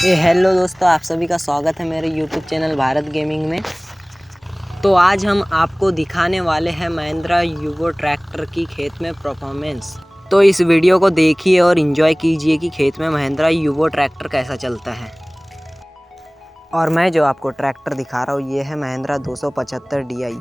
Hello दोस्तों, आप सभी का स्वागत है मेरे यूट्यूब चैनल भारत गेमिंग में। तो आज हम आपको दिखाने वाले हैं महिंद्रा यूवो ट्रैक्टर की खेत में परफॉर्मेंस। तो इस वीडियो को देखिए और एंजॉय कीजिए कि खेत में महिंद्रा यूवो ट्रैक्टर कैसा चलता है। और मैं जो आपको ट्रैक्टर दिखा रहा हूँ ये है महिंद्रा 275 DI।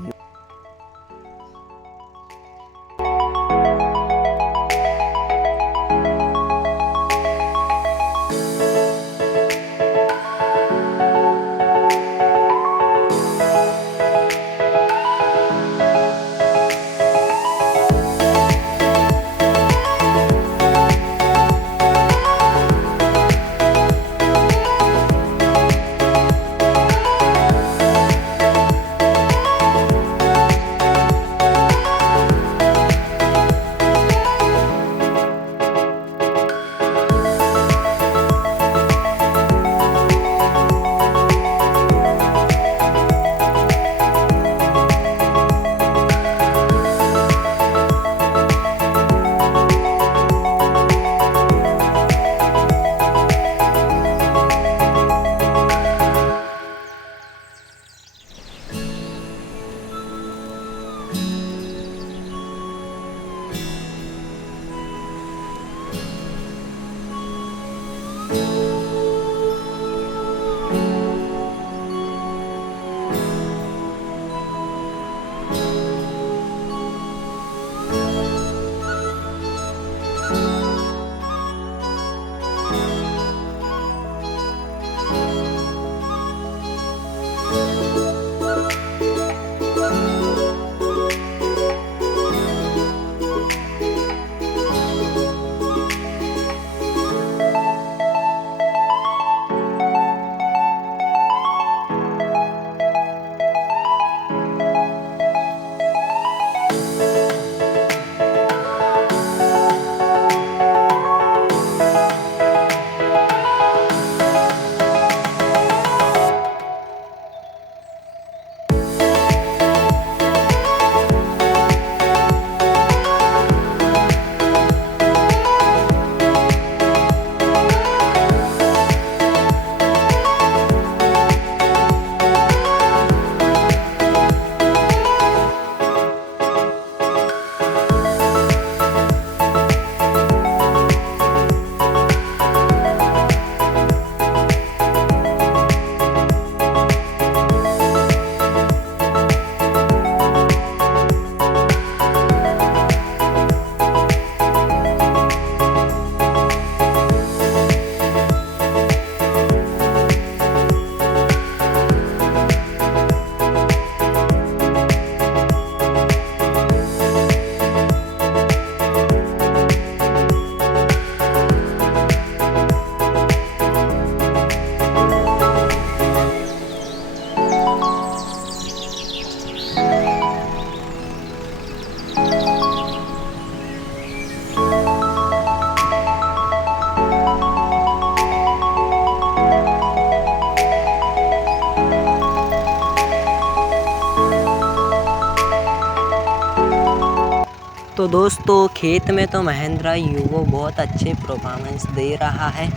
तो दोस्तों, खेत में तो महिंद्रा यूवो बहुत अच्छे परफॉर्मेंस दे रहा है।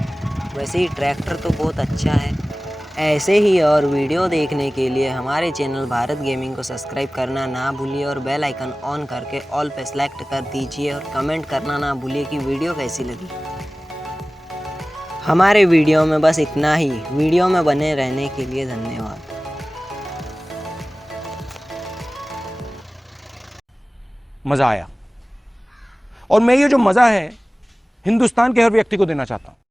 वैसे ही ट्रैक्टर तो बहुत अच्छा है। ऐसे ही और वीडियो देखने के लिए हमारे चैनल भारत गेमिंग को सब्सक्राइब करना ना भूलिए और बेल आइकन ऑन करके ऑल पे सेलेक्ट कर दीजिए और कमेंट करना ना भूलिए कि वीडियो कैसी लगी। हमारे वीडियो में बस इतना ही। वीडियो में बने रहने के लिए धन्यवाद। मज़ा आया और मैं ये जो मज़ा है हिंदुस्तान के हर व्यक्ति को देना चाहता हूं।